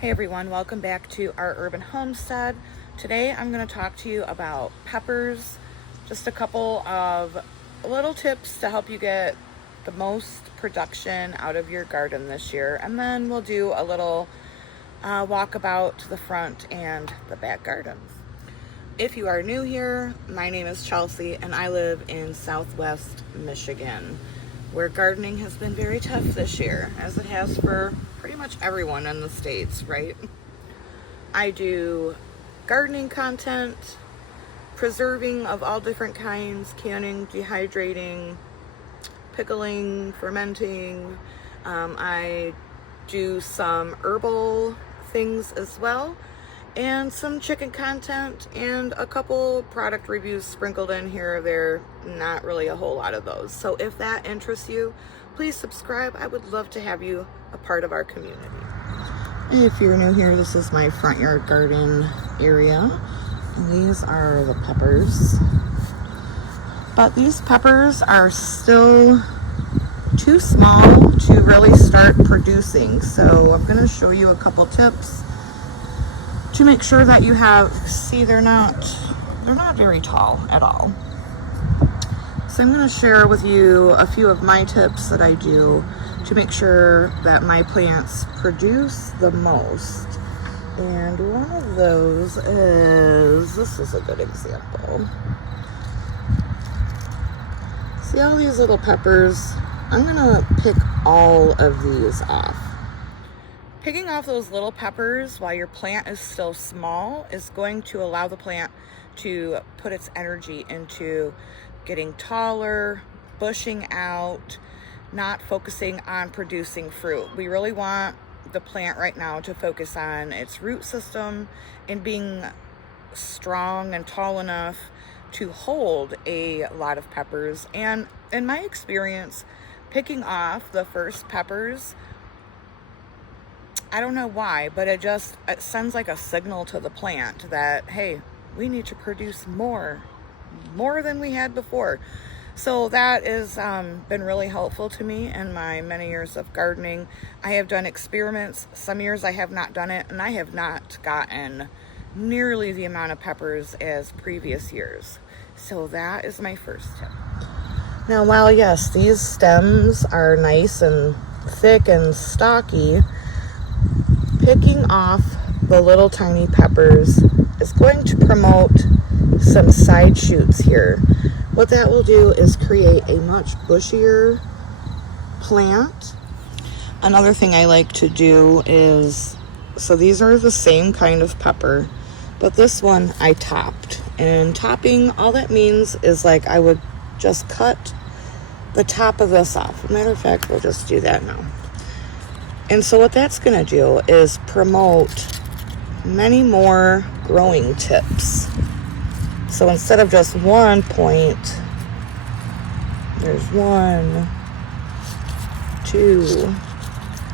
Hey everyone, welcome back to our urban homestead. Today I'm going to talk to you about peppers, just a couple of little tips to help you get the most production out of your garden this year, and then we'll do a little walk about the front and the back gardens. If you are new here, my name is Chelsea and I live in Southwest Michigan, where gardening has been very tough this year, as it has for pretty much everyone in the States, right? I do gardening content, preserving of all different kinds, canning, dehydrating, pickling, fermenting. I do some herbal things as well, and some chicken content, and a couple product reviews sprinkled in here or there. Not really a whole lot of those. So if that interests you, please subscribe. I would love to have you a part of our community. If you're new here, this is my front yard garden area. These are the peppers. But these peppers are still too small to really start producing. So I'm going to show you a couple tips to make sure that you have, see, they're not very tall at all. So I'm going to share with you a few of my tips that I do to make sure that my plants produce the most. And one of those is, this is a good example. See all these little peppers? I'm going to pick all of these off. Picking off those little peppers while your plant is still small is going to allow the plant to put its energy into getting taller, bushing out, not focusing on producing fruit. We really want the plant right now to focus on its root system and being strong and tall enough to hold a lot of peppers. And in my experience, picking off the first peppers, I don't know why, but it sends like a signal to the plant that, hey, we need to produce more than we had before. So that has been really helpful to me in my many years of gardening. I have done experiments. Some years I have not done it, and I have not gotten nearly the amount of peppers as previous years. So that is my first tip. Now, while yes, these stems are nice and thick and stocky, picking off the little tiny peppers is going to promote some side shoots here. What that will do is create a much bushier plant. Another thing I like to do is, so these are the same kind of pepper, but this one I topped. And topping, all that means is like I would just cut the top of this off. Matter of fact, we'll just do that now. And so what that's going to do is promote many more growing tips. So instead of just one point, there's 1, 2,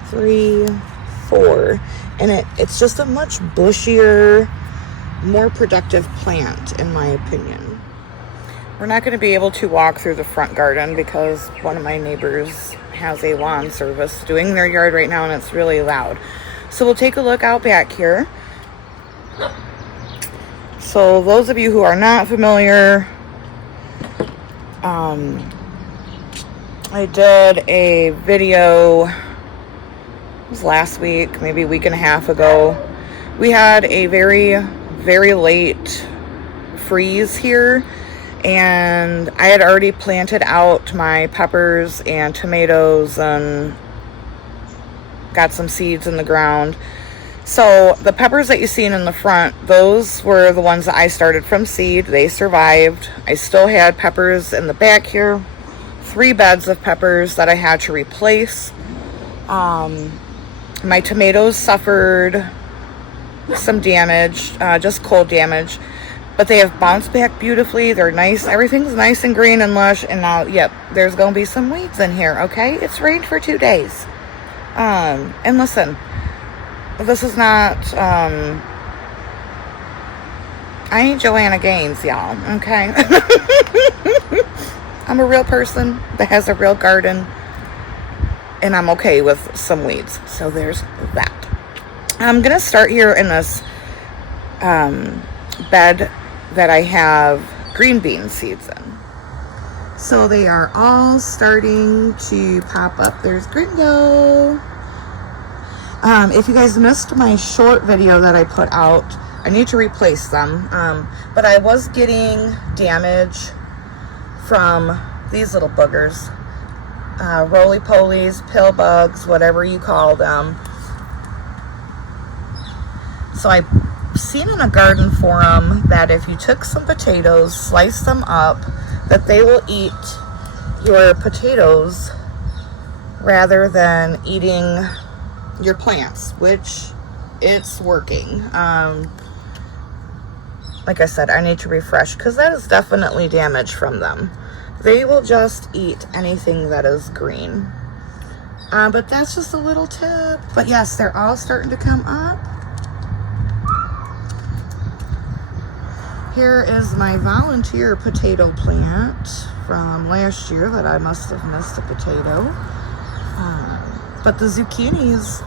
3, 4. And it's just a much bushier, more productive plant, in my opinion. We're not going to be able to walk through the front garden because one of my neighbors has a lawn service doing their yard right now, and it's really loud. So we'll take a look out back here. So those of you who are not familiar, I did a video, it was last week, maybe a week and a half ago. We had a very, very late freeze here, and I had already planted out my peppers and tomatoes and got some seeds in the ground. So the peppers that you seen in the front, those were the ones that I started from seed. They survived. I still had peppers in the back here, 3 beds of peppers that I had to replace. My tomatoes suffered some damage, just cold damage, but they have bounced back beautifully. They're nice. Everything's nice and green and lush. And now, yep, there's going to be some weeds in here, okay? It's rained for 2 days. And listen, this is not, I ain't Joanna Gaines, y'all, okay? I'm a real person that has a real garden, and I'm okay with some weeds. So there's that. I'm gonna start here in this bed that I have green bean seeds in. So they are all starting to pop up. There's Gringo. If you guys missed my short video that I put out, I need to replace them. But I was getting damage from these little boogers. Roly-polies, pill bugs, whatever you call them. So I seen in a garden forum that if you took some potatoes, slice them up, that they will eat your potatoes rather than eating your plants, which it's working. Like I said, I need to refresh because that is definitely damage from them. They will just eat anything that is green. But that's just a little tip. But yes, they're all starting to come up. Here is my volunteer potato plant from last year that I must have missed a potato. But the zucchinis,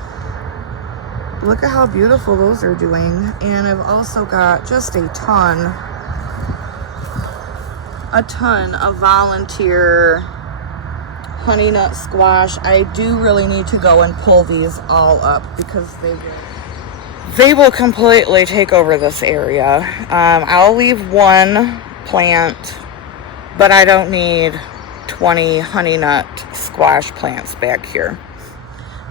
look at how beautiful those are doing. And I've also got just a ton of volunteer honey nut squash. I do really need to go and pull these all up because they will completely take over this area. I'll leave one plant, but I don't need 20 honey nut squash plants back here.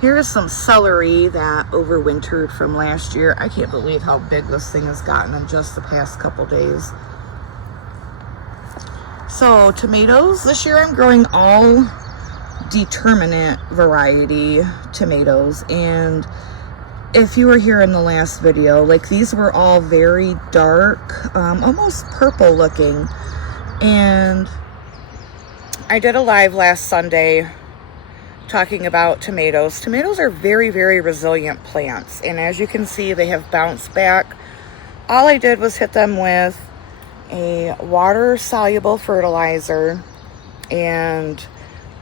Here's some celery that overwintered from last year. I can't believe how big this thing has gotten in just the past couple days. So tomatoes, this year I'm growing all determinate variety tomatoes, and if you were here in the last video, like these were all very dark, almost purple looking. And I did a live last Sunday talking about tomatoes. Tomatoes are very, very resilient plants, and as you can see, they have bounced back. All I did was hit them with a water soluble fertilizer and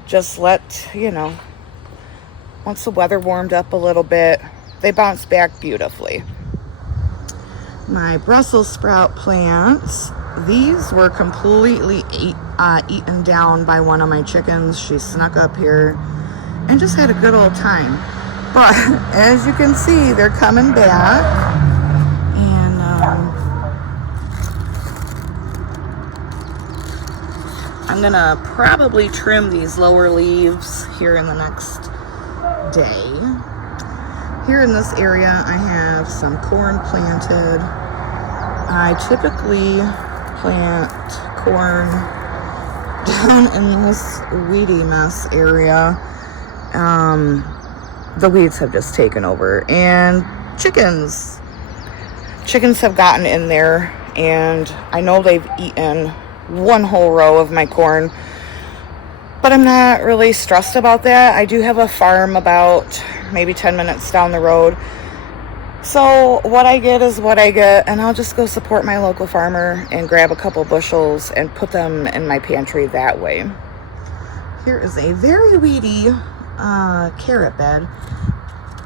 just let, you know, once the weather warmed up a little bit, they bounced back beautifully. My Brussels sprout plants, these were completely eaten down by one of my chickens. She snuck up here and just had a good old time. But as you can see, they're coming back. And I'm gonna probably trim these lower leaves here in the next day. Here in this area, I have some corn planted. I typically plant corn down in this weedy mess area. The weeds have just taken over, and chickens have gotten in there, and I know they've eaten one whole row of my corn, but I'm not really stressed about that. I do have a farm about maybe 10 minutes down the road, so what I get is what I get, and I'll just go support my local farmer and grab a couple bushels and put them in my pantry that way. Here is a very weedy carrot bed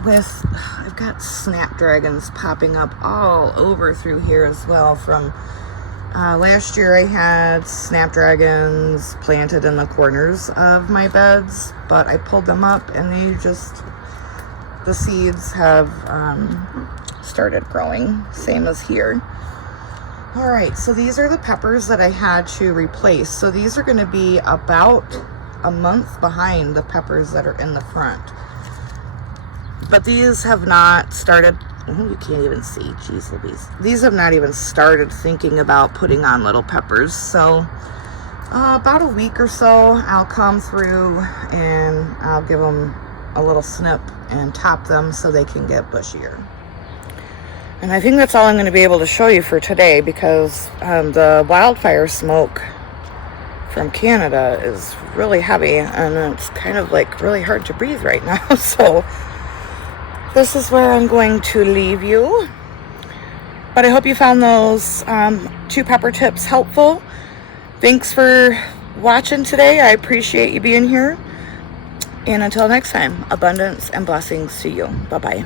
with, I've got snapdragons popping up all over through here as well. From last year I had snapdragons planted in the corners of my beds, but I pulled them up and the seeds have started growing, same as here. All right, so these are the peppers that I had to replace. So these are going to be about a month behind the peppers that are in the front. But these have not started, you can't even see, geez Louise. These have not even started thinking about putting on little peppers. So about a week or so, I'll come through and I'll give them a little snip and top them so they can get bushier. And I think that's all I'm going to be able to show you for today, because the wildfire smoke from Canada is really heavy, and it's kind of like really hard to breathe right now. So this is where I'm going to leave you. But I hope you found those 2 pepper tips helpful. Thanks for watching today. I appreciate you being here. And until next time, abundance and blessings to you. Bye-bye.